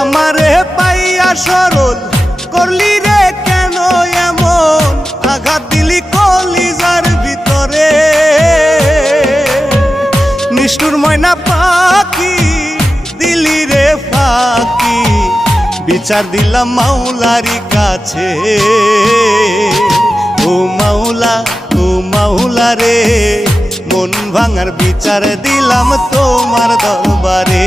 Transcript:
আমারে পাইয়া সরল করলি রে কেন এমন, আঘাত দিলি কলিজার ভিতরে। নিষ্ঠুর ময়না পাখি দিলি রে ফাঁকি, বিচার দিলাম মাওলারি কাছে। ও মাওলা রে, মন ভাঙার বিচার দিলাম তোমার দরবারে।